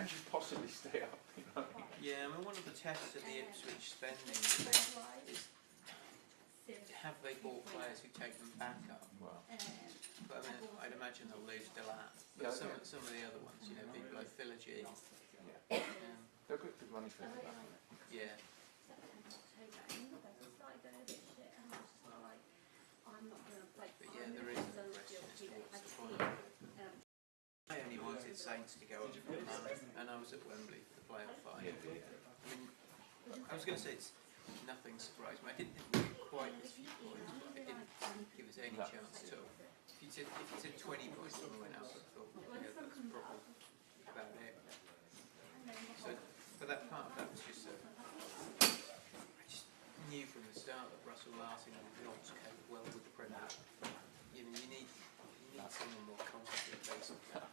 how do you possibly stay up? You know? Yeah, I mean, one of the tests of the Ipswich spending is have they bought players who take them back up? Well, But I mean, I'd imagine they'll lose Delat. Yeah, But okay. some of the other ones, you know, people like Philogene. yeah. They'll get good money for that. Yeah. But yeah, there is a question as to what's the point. I only wanted Saints to go up from Man, and I was at Wembley for the playoff final. I mean, I was going to say nothing surprised me. I didn't think we were quite as few points, but it didn't give us any chance at all. If you said 20 points when we went out, I thought, you know, that's probably about it. So, but that part of that was just I just knew from the start that Russell Larson would not cope well with the Premier League. You know, you need someone more confident, basically.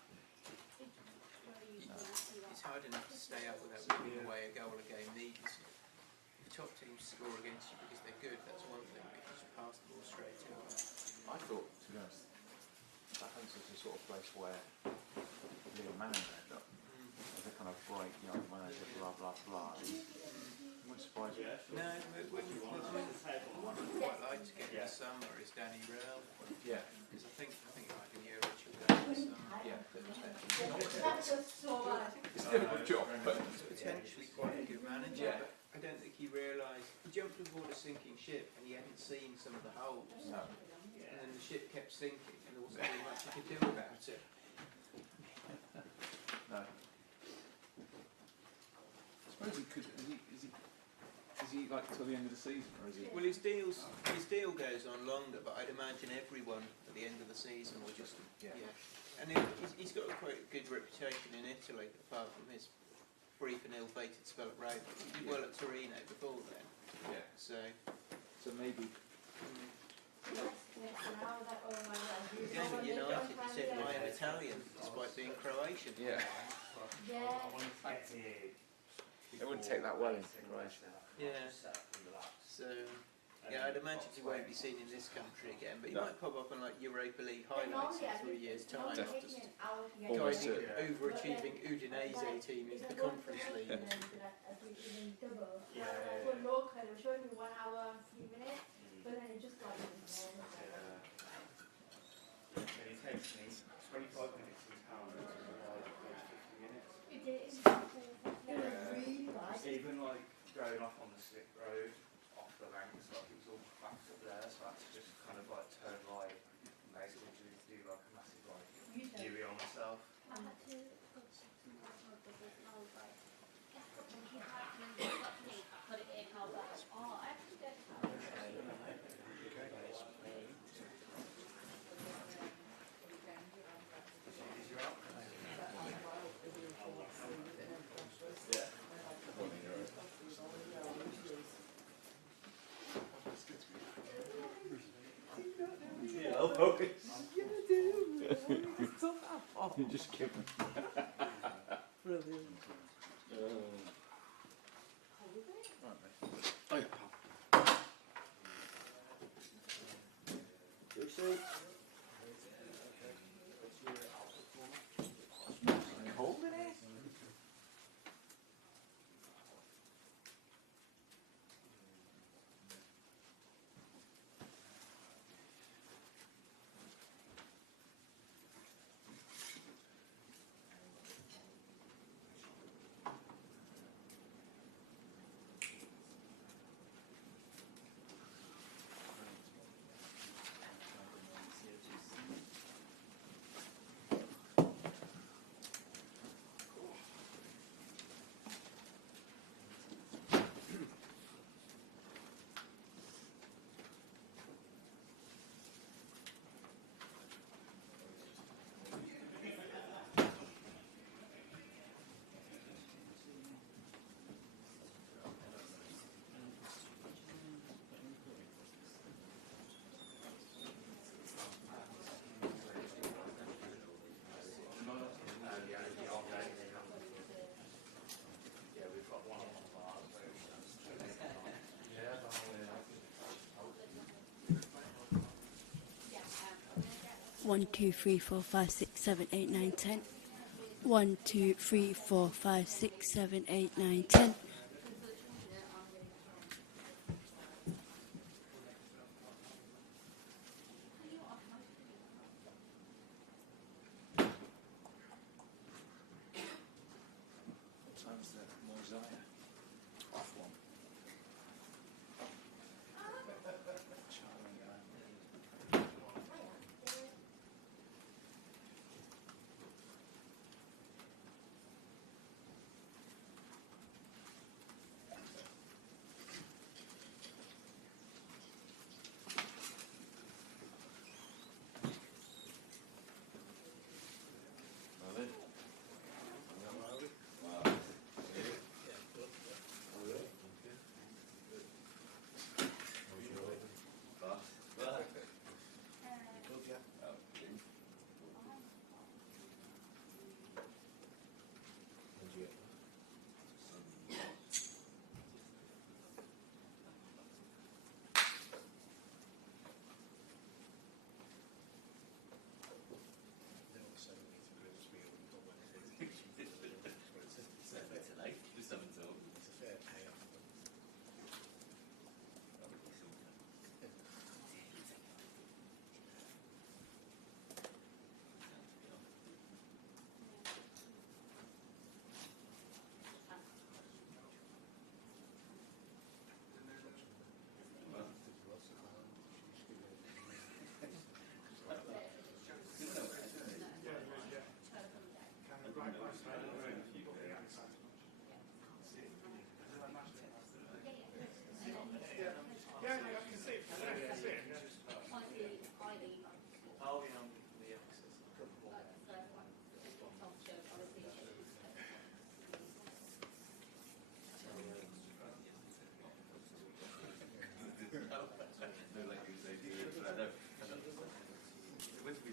It's hard enough to stay up without giving away a goal a game needlessly. The top teams score against you because they're good, that's one thing, because you pass the ball straight to them. I thought, to be honest, Athens was the sort of place where the manager ended up as a kind of bright young manager, blah blah blah. It wouldn't surprise me. No, it wouldn't. The one I'd quite like to get in the summer is Danny Rell. Yeah. Because I think Ivan Juric will go in the summer. Yeah. It's a difficult job, but He's potentially quite a good manager, but I don't think he realised. He jumped aboard a sinking ship and he hadn't seen some of the holes. no. And then the ship kept sinking and there wasn't really much he could do about it. No. I suppose he could. Is he like till the end of the season, or is he? Well, his deal goes on longer, but I'd imagine everyone at the end of the season will just And he's got a quite good reputation in Italy, apart from his brief and ill-fated spell at Roma. He did well at Torino before then. Yeah. So maybe. The game at United, he said, "I am Italian," despite being Croatian. Yeah. They wouldn't take that well into Croatia. Yeah. So, yeah, I'd imagine he won't be seen in this country again, but he might pop up on like Europa League highlights in 3 years' time. Just guiding an overachieving Udinese team into the Conference League. It takes me 25 minutes in town and 50 minutes. Even like going off on the slip road, off the banks, like it was all backed up there, so I had to just kind of like turn right, basically do like a massive like U-turn on myself. You just give them. Brilliant. Oh yeah, You see? cold in it. One, two, three, four, five, six, seven, eight, nine, 10. 1, 2, 3, 4, 5, 6, 7, 8, 9, 10. What time's the Mosiah? Off one. Charlie, With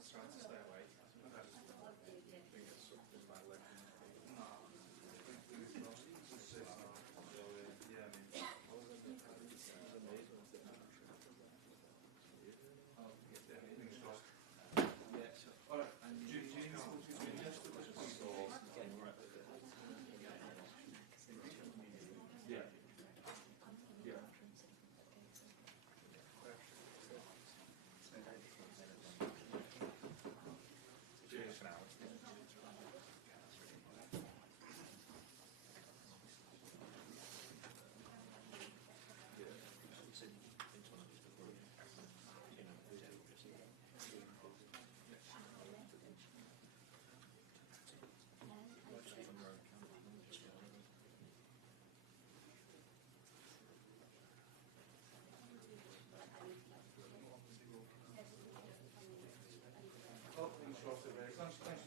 I try to stay awake. I think it's something my leg.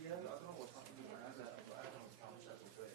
Yeah, I don't know what's happening. I don't know the concept of it.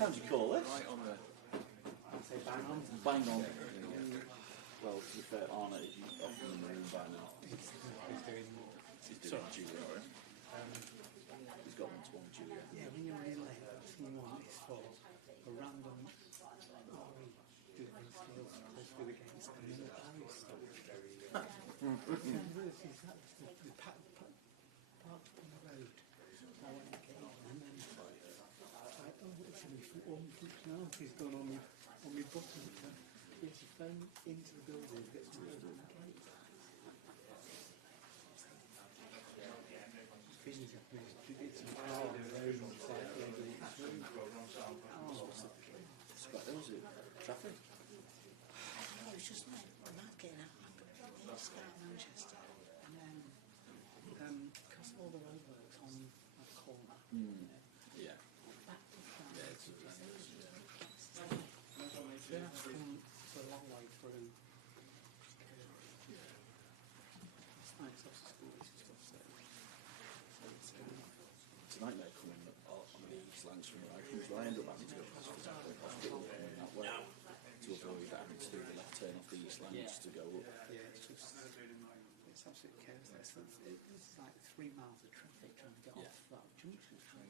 How do you call it? Right on the Bang on. Bang on. Well, to be fair, Arne is often in the room by now. He's doing Julia, right? He's got one-to-one Julia. Yeah, when you're really late, you want is for a random RE doing skills supposed to be the games and then the Paris stuff. The park on the road, I went to get on and then it's like, oh, it's all my functionality's gone on my button. You have to phone into the building to get to the gate. Things have been some car on the road and cycling through. It's quite, was it traffic? No, it's just like mad getting out. I used to go out Manchester and then because all the roadworks on that corner. Yeah. Back to front. Yeah, it's Then I've come a long way through. It's nice off school and stuff, so it's It's a nightmare coming on the East Lancs from where I come, so I end up having to go past the hospital and that way to avoid having to do the left turn off the East Lancs to go up. yeah, it's just it's absolute chaos. It's like 3 miles of traffic trying to get off that junction. I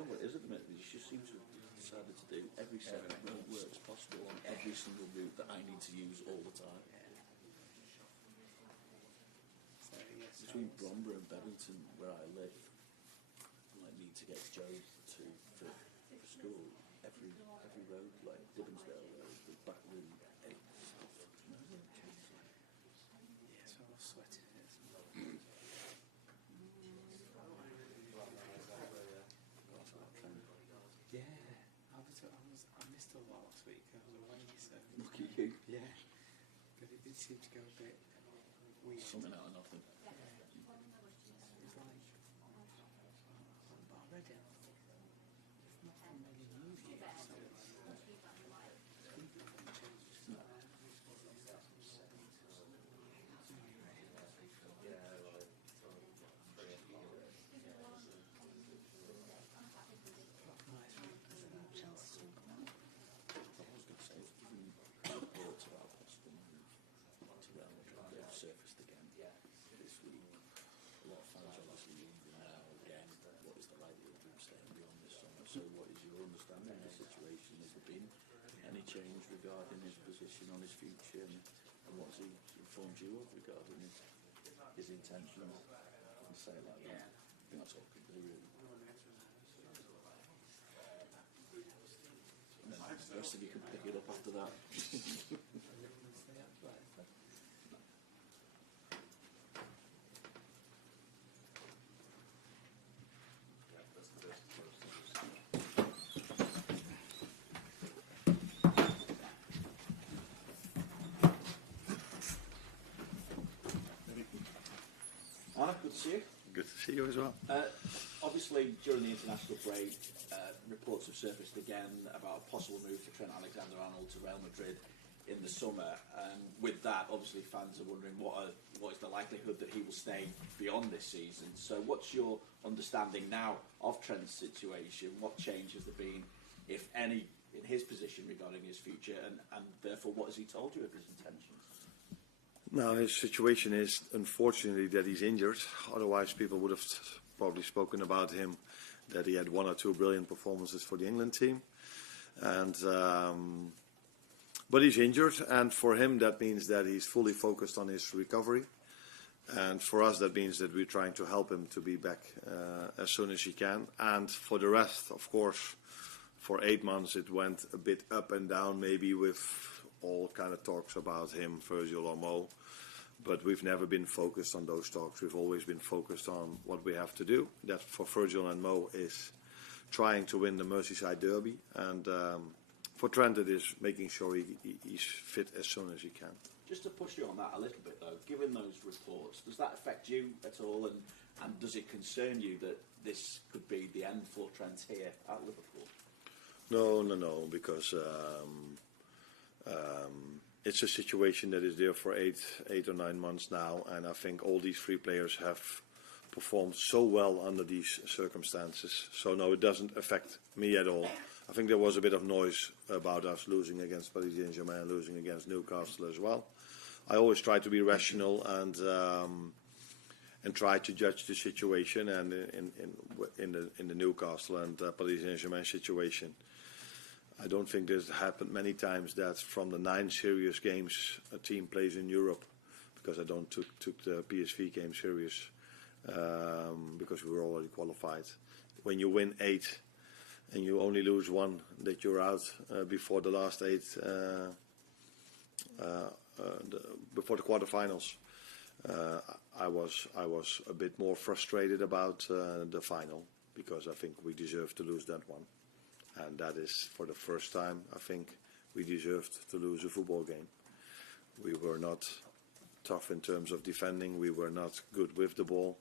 don't know what it is at the minute, they just seem to have decided to do every separate roadworks possible on every single route that I need to use all the time. So yes, Between Bromborough and Bedlington, where I live, I need to get Joe to for school. Every road, like Dibbonsdale Road, the back room, yeah, so I was sweating it. Yeah, I missed a lot last week. I was away, so look at you. yeah, but it did seem to go a bit weird. Something out of nothing. It's like, but I read it. It's nothing really new here, so I was going to say, given reports about a possible move to Real Madrid, they've surfaced again this week. A lot of fans are obviously wondering now again, what is the likelihood of him staying beyond this summer? So what is your understanding of the situation? Has there been any change regarding his position on his future? And a What's he informed you of regarding his intentions? And say it like that. I think that's all it could be, really. And then the rest of you can pick it up after that. Arne, good to see you. Good to see you as well. Obviously, during the international break, reports have surfaced again about a possible move for Trent Alexander-Arnold to Real Madrid in the summer. With that, obviously, fans are wondering what is the likelihood that he will stay beyond this season. So, what's your understanding now of Trent's situation? What change has there been, if any, in his position regarding his future, and therefore, what has he told you of his intentions? Now, his situation is, unfortunately, that he's injured. Otherwise, people would have probably spoken about him, that he had 1 or 2 brilliant performances for the England team. And but he's injured, and for him, that means that he's fully focused on his recovery. And for us, that means that we're trying to help him to be back as soon as he can. And for the rest, of course, for 8 months, it went a bit up and down, maybe with all kind of talks about him, Virgil or Mo. But we've never been focused on those talks. We've always been focused on what we have to do. That for Virgil and Mo is trying to win the Merseyside derby. And for Trent, it is making sure he's fit as soon as he can. Just to push you on that a little bit, though, given those reports, does that affect you at all? And does it concern you that this could be the end for Trent here at Liverpool? No, because it's a situation that is there for 8 or 9 months now, and I think all these 3 players have performed so well under these circumstances. So no, it doesn't affect me at all. I think there was a bit of noise about us losing against Paris Saint-Germain, losing against Newcastle as well. I always try to be rational and try to judge the situation. And in the Newcastle and Paris Saint-Germain situation, I don't think this happened many times that from the 9 serious games a team plays in Europe, because I don't took the PSV game serious, because we were already qualified. When you win 8 and you only lose 1, that you're out before the last 8, before the quarterfinals. I was a bit more frustrated about the final, because I think we deserved to lose that one. And that is for the first time, I think, we deserved to lose a football game. We were not tough in terms of defending. We were not good with the ball.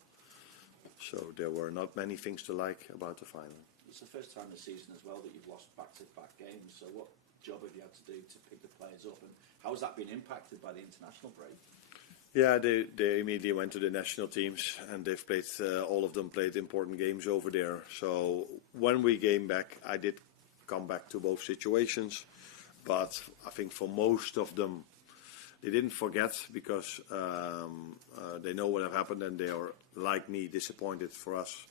So there were not many things to like about the final. It's the first time this season as well that you've lost back-to-back games. So what job have you had to do to pick the players up? And how has that been impacted by the international break? Yeah, they immediately went to the national teams, and they've played, all of them played important games over there. So when we came back, I did come back to both situations, but I think for most of them, they didn't forget, because they know what have happened, and they are, like me, disappointed for us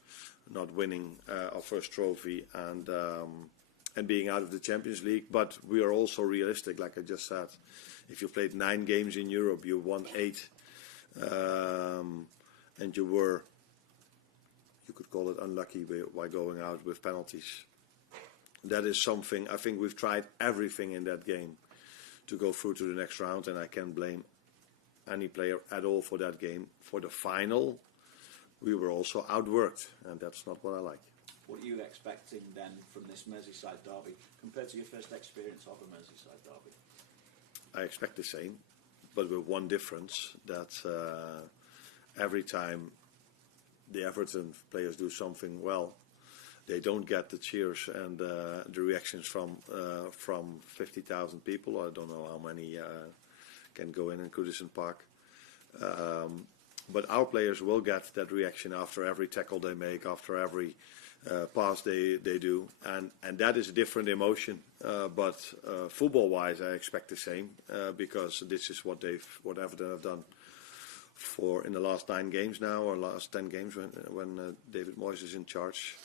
not winning our first trophy and being out of the Champions League. But we are also realistic, like I just said. If you played 9 games in Europe, you won 8, and you could call it unlucky by going out with penalties. That is something, I think we've tried everything in that game to go through to the next round, and I can't blame any player at all for that game. For the final, we were also outworked, and that's not what I like. What are you expecting then from this Merseyside derby compared to your first experience of a Merseyside derby? I expect the same, but with one difference, that every time the Everton players do something well, they don't get the cheers and the reactions from 50,000 people. I don't know how many can go in Goodison Park. But our players will get that reaction after every tackle they make, after every pass they do, and that is a different emotion. But football-wise, I expect the same, because this is what Everton have done in the last 9 games now, or last 10 games when David Moyes is in charge.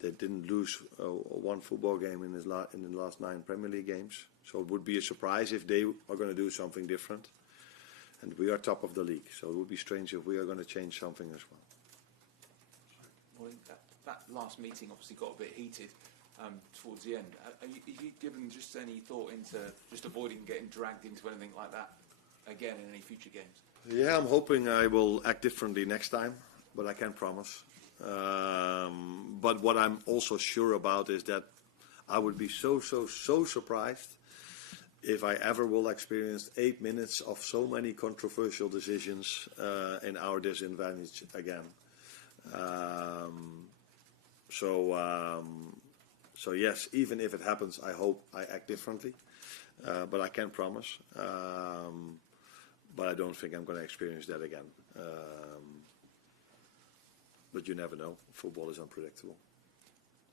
They didn't lose one football game in the last 9 Premier League games. So it would be a surprise if they are going to do something different. And we are top of the league, so it would be strange if we are going to change something as well. Well, that last meeting obviously got a bit heated towards the end. Are you given just any thought into just avoiding getting dragged into anything like that again in any future games? Yeah, I'm hoping I will act differently next time, but I can't promise. But what I'm also sure about is that I would be so surprised if I ever will experience 8 minutes of so many controversial decisions in our disadvantage again. So yes, even if it happens, I hope I act differently. But I can't promise. But I don't think I'm going to experience that again. But you never know. Football is unpredictable.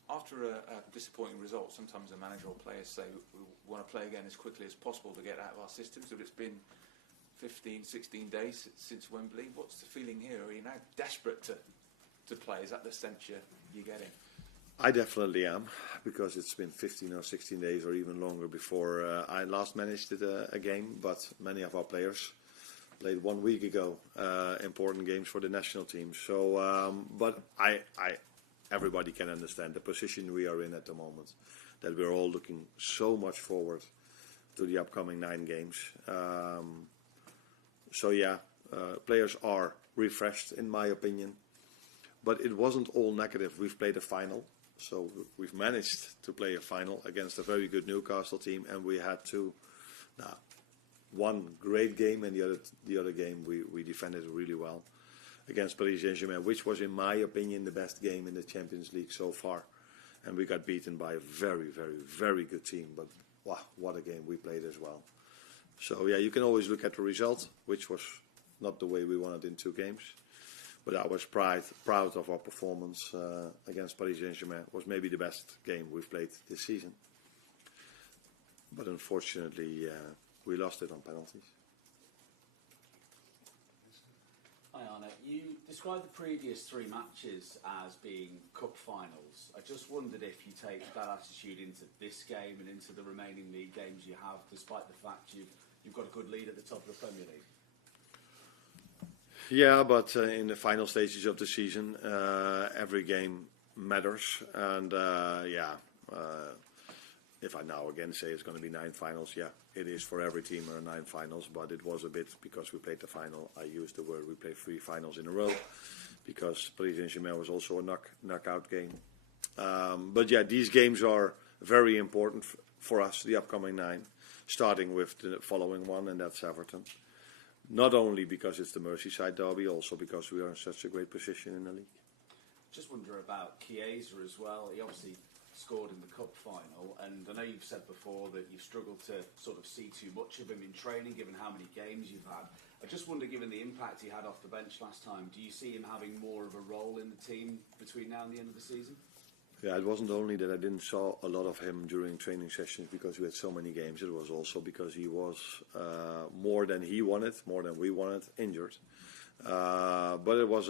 After a disappointing result, sometimes a manager or players say we want to play again as quickly as possible to get out of our systems. But it's been 15, 16 days since Wembley. What's the feeling here? Are you now desperate to play? Is that the sense you're getting? I definitely am, because it's been 15 or 16 days or even longer before I last managed a game. But many of our players played 1 week ago important games for the national team. So, but everybody can understand the position we are in at the moment, that we're all looking so much forward to the upcoming 9 games. So yeah, players are refreshed in my opinion, but it wasn't all negative. We've played a final, so we've managed to play a final against a very good Newcastle team, and we had one great game, and the other game we defended really well against Paris Saint-Germain, which was in my opinion the best game in the Champions League so far, and we got beaten by a very, very, very good team. But wow, what a game we played as well. So yeah, you can always look at the result, which was not the way we wanted in 2 games, but I was proud of our performance against Paris Saint-Germain. It was maybe the best game we've played this season, but unfortunately we lost it on penalties. Hi Arne, you described the previous 3 matches as being cup finals. I just wondered if you take that attitude into this game and into the remaining league games you have, despite the fact you've got a good lead at the top of the Premier League. Yeah, but in the final stages of the season, every game matters, and if I now again say it's going to be 9 finals, yeah, it is for every team 9 finals, but it was a bit, because we played the final, I used the word we played 3 finals in a row, because Paris Saint-Germain was also a knockout game. But yeah, these games are very important for us, the upcoming 9, starting with the following one, and that's Everton. Not only because it's the Merseyside derby, also because we are in such a great position in the league. Just wonder about Chiesa as well. He obviously scored in the cup final, and I know you've said before that you've struggled to sort of see too much of him in training given how many games you've had. I just wonder, given the impact he had off the bench last time, do you see him having more of a role in the team between now and the end of the season? Yeah, it wasn't only that I didn't saw a lot of him during training sessions because we had so many games. It was also because he was more than he wanted, more than we wanted, injured. But it was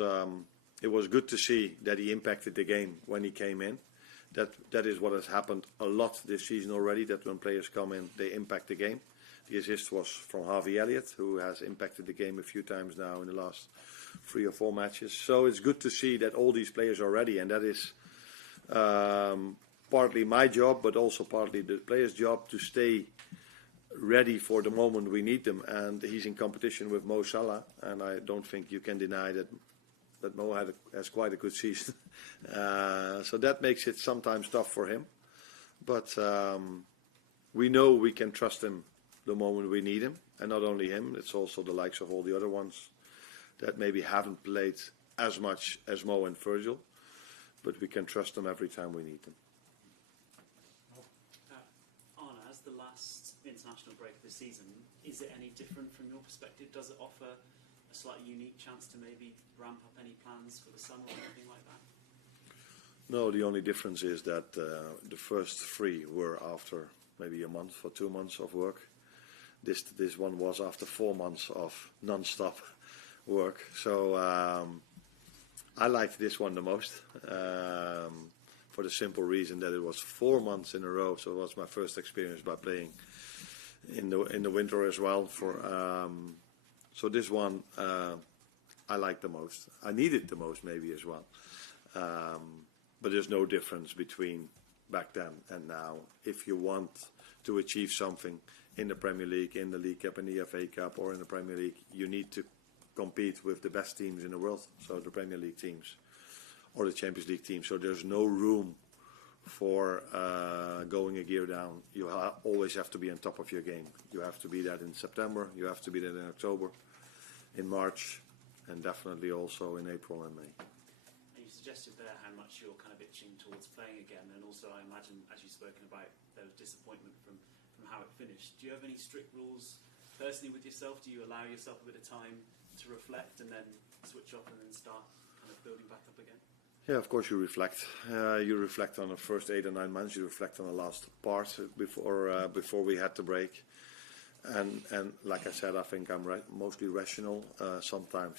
good to see that he impacted the game when he came in. That is what has happened a lot this season already, that when players come in, they impact the game. The assist was from Harvey Elliott, who has impacted the game a few times now in the last 3 or 4 matches. So it's good to see that all these players are ready, and that is partly my job, but also partly the players' job to stay ready for the moment we need them. And he's in competition with Mo Salah, and I don't think you can deny that Mo has quite a good season. So that makes it sometimes tough for him. But we know we can trust him the moment we need him. And not only him, it's also the likes of all the other ones that maybe haven't played as much as Mo and Virgil. But we can trust them every time we need them. Arne, as the last international break of the season, is it any different from your perspective? Does it offer a slightly unique chance to maybe ramp up any plans for the summer or anything like that? No, the only difference is that the first 3 were after maybe a month or 2 months of work. This one was after 4 months of non-stop work. So I liked this one the most for the simple reason that it was 4 months in a row. So it was my first experience by playing in the winter as well. So this one I like the most. I need it the most maybe as well. But there's no difference between back then and now. If you want to achieve something in the Premier League, in the League Cup, in the FA Cup, or in the Premier League, you need to compete with the best teams in the world, so the Premier League teams or the Champions League teams. So there's no room for going a gear down. You always have to be on top of your game. You have to be that in September, you have to be that in October, in March, and definitely also in April and May. And you suggested there how much you're kind of itching towards playing again, and also I imagine, as you've spoken about, there was disappointment from how it finished. Do you have any strict rules personally with yourself? Do you allow yourself a bit of time to reflect and then switch off and then start kind of building back up again? Yeah, of course you reflect. You reflect on the first 8 or 9 months. You reflect on the last part before we had the break. And like I said, I think I'm mostly rational. Sometimes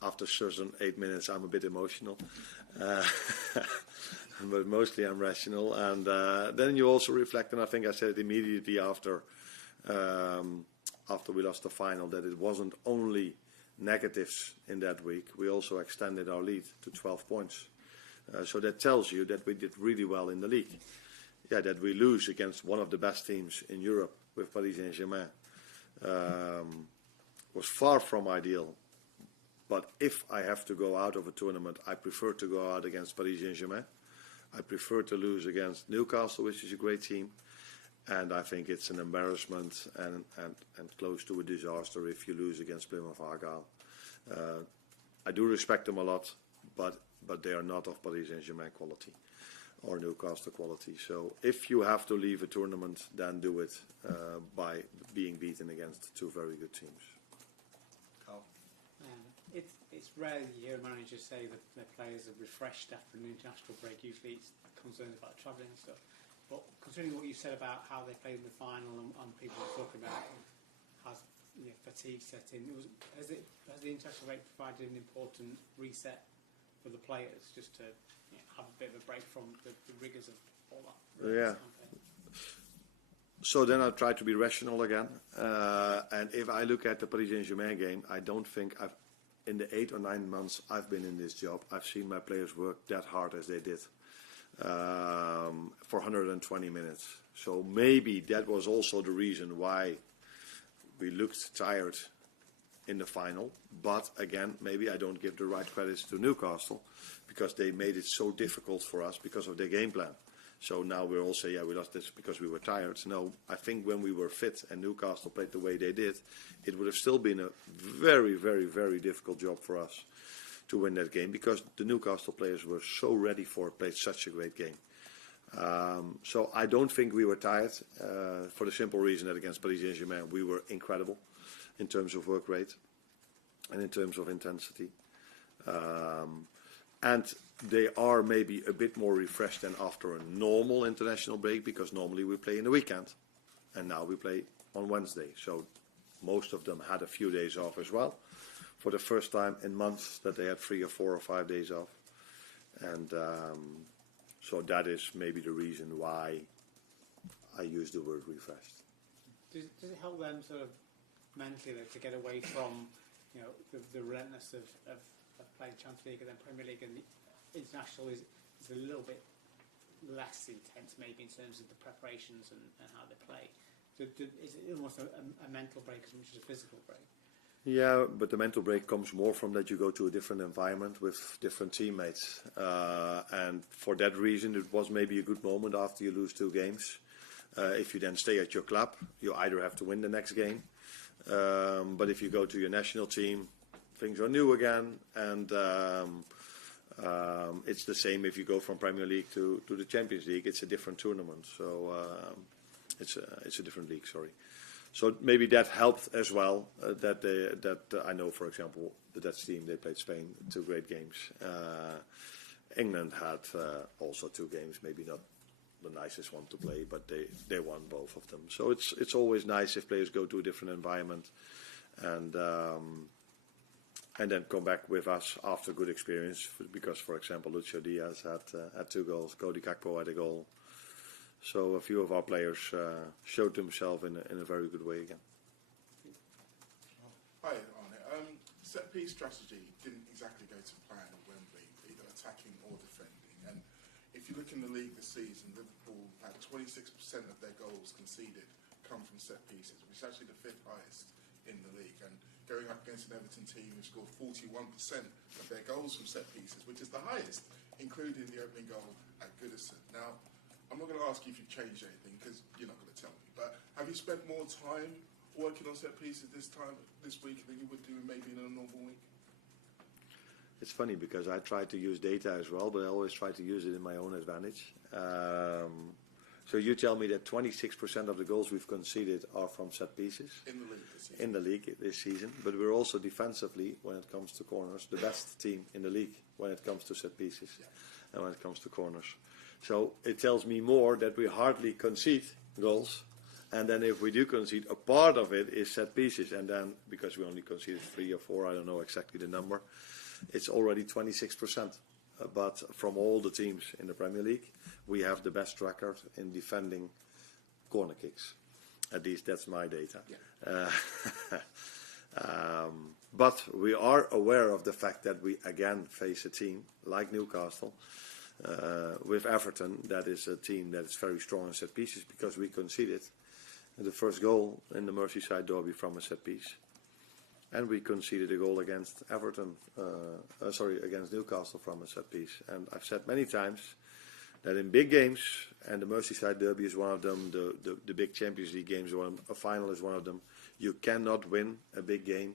after certain 8 minutes I'm a bit emotional. But mostly I'm rational. And then you also reflect, and I think I said it immediately after we lost the final, that it wasn't only negatives in that week. We also extended our lead to 12 points. So that tells you that we did really well in the league. Yeah, that we lose against one of the best teams in Europe with Paris Saint-Germain was far from ideal. But if I have to go out of a tournament, I prefer to go out against Paris Saint-Germain. I prefer to lose against Newcastle, which is a great team. And I think it's an embarrassment and close to a disaster if you lose against Plymouth Argyle. I do respect them a lot, but they are not of Paris Saint-Germain quality or Newcastle quality. So if you have to leave a tournament, then do it by being beaten against 2 very good teams. Carl? It's rare you hear managers say that their players are refreshed after an international break. Usually it's concerns about travelling and stuff. But considering what you said about how they played in the final and people are talking about has fatigue set in, has the international break provided an important reset for the players just to have a bit of a break from the rigours of all that? Yeah. So then I try to be rational again. And if I look at the Paris Saint-Germain game, I don't think in the 8 or 9 months I've been in this job, I've seen my players work that hard as they did. For 120 minutes. So maybe that was also the reason why we looked tired in the final. But again, maybe I don't give the right credits to Newcastle because they made it so difficult for us because of their game plan. So now we're all saying, we lost this because we were tired. No, I think when we were fit and Newcastle played the way they did, it would have still been a very, very, very difficult job for us to win that game because the Newcastle players were so ready for it, played such a great game. So I don't think we were tired for the simple reason that against Paris Saint-Germain we were incredible in terms of work rate and in terms of intensity. And they are maybe a bit more refreshed than after a normal international break because normally we play in the weekend and now we play on Wednesday. So most of them had a few days off as well. For the first time in months that they had 3 or 4 or 5 days off. And so that is maybe the reason why I use the word refreshed. Does it help them sort of mentally to get away from the relentless of playing Champions League and then Premier League, and the international is a little bit less intense maybe in terms of the preparations and how they play? So is it almost a mental break as much as a physical break? Yeah, but the mental break comes more from that you go to a different environment with different teammates. And for that reason, it was maybe a good moment after you lose 2 games. If you then stay at your club, you either have to win the next game. But if you go to your national team, things are new again. And it's the same if you go from Premier League to the Champions League. It's a different tournament. So it's a different league, sorry. So maybe that helped as well. That I know, for example, the Dutch team, they played Spain 2 great games. England had also 2 games, maybe not the nicest one to play, but they won both of them. So it's always nice if players go to a different environment, and and then come back with us after good experience. Because, for example, Lucio Diaz had 2 goals, Cody Gakpo had a goal. So a few of our players showed themselves in a very good way again. Hi, Arne. Set-piece strategy didn't exactly go to plan at Wembley, either attacking or defending. And if you look in the league this season, Liverpool had 26% of their goals conceded come from set-pieces, which is actually the 5th highest in the league. And going up against an Everton team who scored 41% of their goals from set-pieces, which is the highest, including the opening goal at Goodison. Now, I'm not going to ask you if you've changed anything, because you're not going to tell me, but have you spent more time working on set pieces this week than you would do maybe in a normal week? It's funny because I try to use data as well, but I always try to use it in my own advantage. So you tell me that 26% of the goals we've conceded are from set pieces In the league this season. in the league this season, but we're also defensively, when it comes to corners, the best team in the league when it comes to set pieces and when it comes to corners. So it tells me more that we hardly concede goals. And then if we do concede, a part of it is set pieces. And then, because we only conceded 3 or 4, I don't know exactly the number, it's already 26%. But from all the teams in the Premier League, we have the best record in defending corner kicks. At least that's my data. But we are aware of the fact that we again face a team like Newcastle, with Everton, that is a team that is very strong in set pieces, because we conceded the first goal in the Merseyside derby from a set piece, and we conceded a goal against against Newcastle from a set piece. And I've said many times that in big games, and the Merseyside derby is one of them, the big Champions League games, a final is one of them, you cannot win a big game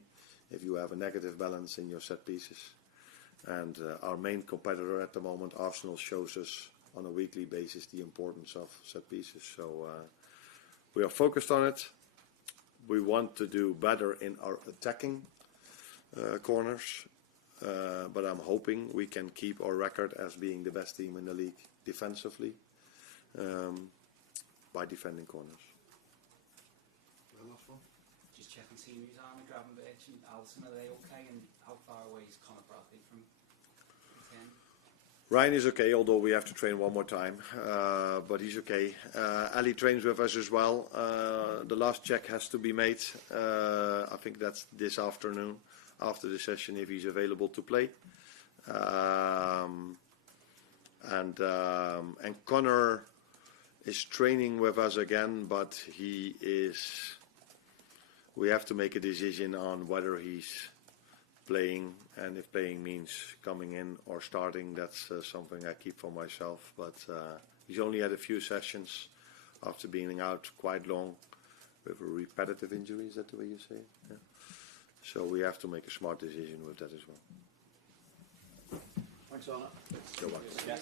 if you have a negative balance in your set pieces. And our main competitor at the moment, Arsenal, shows us on a weekly basis the importance of set pieces. So we are focused on it. We want to do better in our attacking corners, but I'm hoping we can keep our record as being the best team in the league defensively by defending corners. The last one. Just checking team news, Arne, Gravenberch and Alisson, are they okay? And how far away is Conor Bradley from 10? Ryan is okay, although we have to train one more time, but he's okay. Ali trains with us as well. The last check has to be made. I think that's this afternoon, after the session, if he's available to play. And Conor is training with us again, but we have to make a decision on whether he's playing, and if playing means coming in or starting, that's something I keep for myself. But he's only had a few sessions after being out quite long with a repetitive injury. Is that the way you say it? Yeah. So we have to make a smart decision with that as well. Thanks, Arne. You're welcome. Yes.